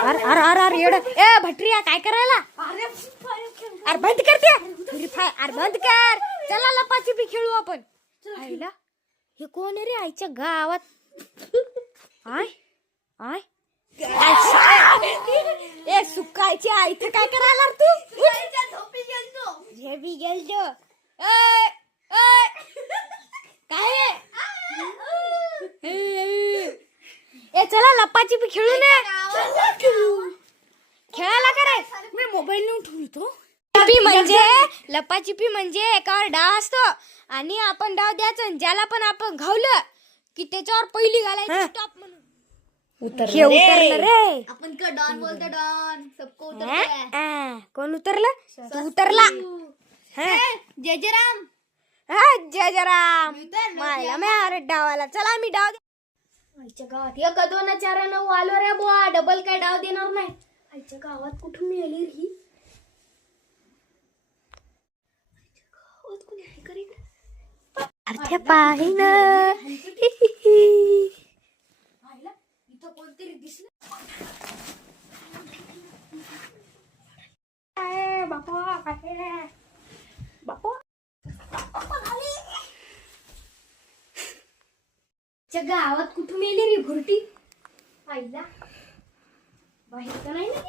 अरे अरे अरे अरे येड ए भटरिया काय करायला अरे बंद करते फ्री फायर अरे बंद कर चला लपाछपी खेळू आपण आईला हे कोण आहे रे आईच्या गावात आय आय ए सुकायची आई इथे काय करायला तू झेपी गेलतो काय ए चला लपाछपी खेळू ना खेळायला करे मी मोबाईल नेऊन ठेवतो म्हणजे लपाछपी म्हणजे एकावर डाव असतो आणि आपण डाव द्यायचा ज्याला पण आपण घावलं की त्याच्यावर पहिली घालायची स्टॉप म्हणून उतरलं रे अपन का डॉन बोलते डॉन सबको उतरता है कोण उतरलं तू उतरला जय जय राम जय जय राम मायला मी अरे डावाला चला मी डाव आईच्या गावात एक 2 4 9 आलो रे बुवा डबल काय डाव देणार नाही आईच्या गावात कुठून मिळाली रे ही आईच्या गावात कोणी आहे का रे अर्ध्या पाहिन आईला इथं कोणतरी दिसलं बापा काय बापा गावात कुठून मेली रे भुरटी आईला बाहेर तर नाही ना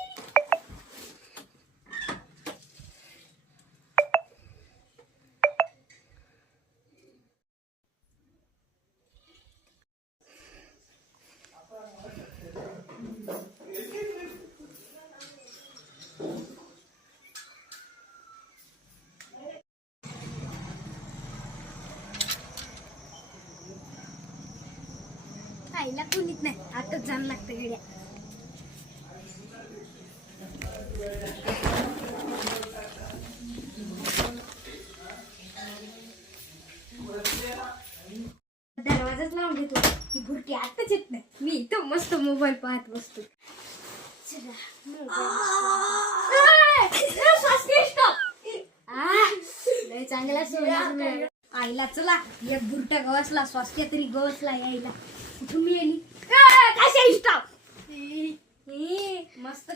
आईला कोणीच नाही आताच जाणं लागतं गड्या दरवाजाच लावून घेतो ही भुरटी आताच येत नाही मी इथं मस्त मोबाईल पाहत बसतो लय चांगला सोडला आईला चला एक बुरटा गवसला स्वास्थ्य तरी गवसला यायला कुठून मी आली कशा स्टॉप मस्त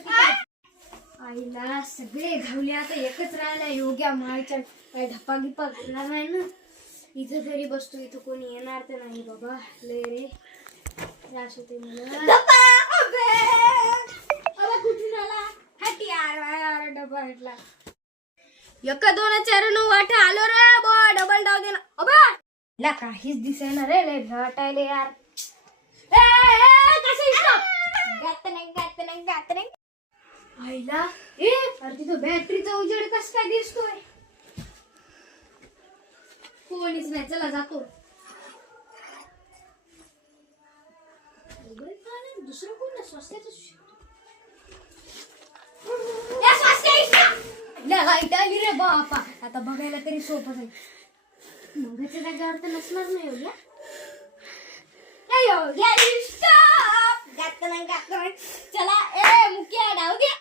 आईला सगळे घावले आता एकच राहिला योग्या मायच्या काय धप्पा गिप्पा घालणार नाही ना इथं तरी बसतो इथं कोणी येणार तर नाही बाबा लय रे त्रास होते मला कुठून आला हटी यार डबा हटला 1 2 4 9 8 आलो रे बो डबल डाव दे ना अबे ला काहीच दिसेना रे लय वाटायले यार गात नाही आईला अरे तिथं बॅटरीचा उजेड कस काय दिसतोय कोणीच नाही चला जातो दुसरं कोण स्वस्त्याच लाईट आली रे बापा आता बघायला तरी सोपं जाईल मगाच्या जागेवर तर नसणार नाही एवढ्या चला ए मुख्या डाव द्या